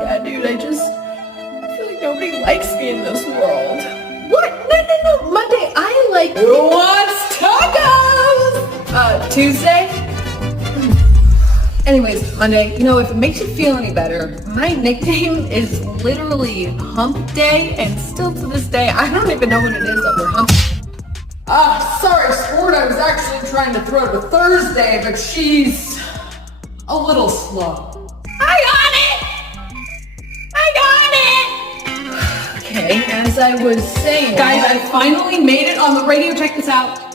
Yeah, dude, I feel like nobody likes me in this world. What? No, Monday, I like— Who wants tacos? Tuesday? Anyways, Monday, if it makes you feel any better, my nickname is literally Hump Day, and still to this day, I don't even know what it is that we're humping. Sorry, sport, I was actually trying to throw to Thursday, but she's a little slow. I got it! Okay, as I was saying— Guys, I finally made it on the radio. Check this out.